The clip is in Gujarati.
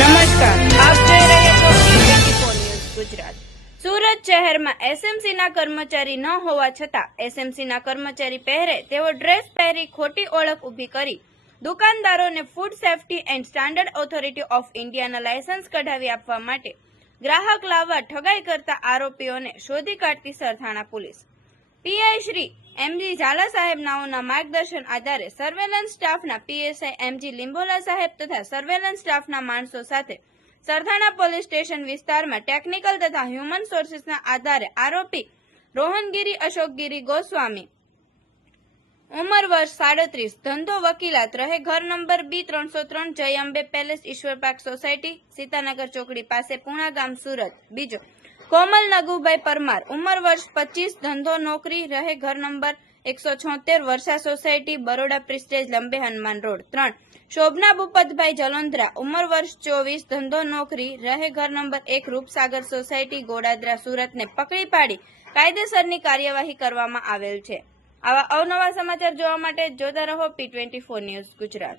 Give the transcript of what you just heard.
નમસ્કાર. આપ સુરત શહેરમાં એસએમસીના કર્મચારી ન હોવા છતાં એસએમસીના કર્મચારી પહેરે તેવો ડ્રેસ પહેરી ખોટી ઓળખ ઊભી કરી દુકાનદારોને food safety and standard authority of ઇન્ડિયાના લાયસન્સ કઢાવી આપવા માટે ગ્રાહક લાવવા ઠગાઈ કરતા આરોપીઓને શોધી કાઢતી Sarthana police. PI Shri M G Zala સાહેબ નાઓના માર્ગદર્શન આધારે સર્વેલન્સ સ્ટાફના પીએસઆઈ એમજી લિંબોલા સાહેબ તથા સર્વેલન્સ સ્ટાફના માણસો સાથે સરથાણા પોલીસ સ્ટેશન વિસ્તારમાં ટેકનિકલ તથા હ્યુમન સોર્સિસના આધારે આરોપી રોહનગીરી અશોકગીરી ગોસ્વામી ઉંમર વર્ષ સાડત્રીસ, ધંધો વકીલાત રહે ઘર નંબર બી ત્રણસો ત્રણ, Jay Ambe palace, Ishwar park society, Sitanagar ચોકડી પાસે, પૂણા ગામ, સુરત. બીજો કોમલ નગુભાઈ પરમાર, ઉંમર વર્ષ પચીસ, ધંધો, નોકરી, રહે ઘર નંબર એકસો છોતેર, Varsha society, Baroda prestige, Lambe Hanuman road. ત્રણ, શોભના ભૂપતભાઈ જલોંધરા, ઉંમર વર્ષ ચોવીસ, ધંધો, નોકરી, રહે ઘર નંબર એક, રૂપસાગર સોસાયટી, ગોડાદરા, સુરતને પકડી પાડી કાયદેસરની કાર્યવાહી કરવામાં આવેલ છે. આવા અવનવા સમાચાર જોવા માટે જોતા રહો P twenty four news Gujarat.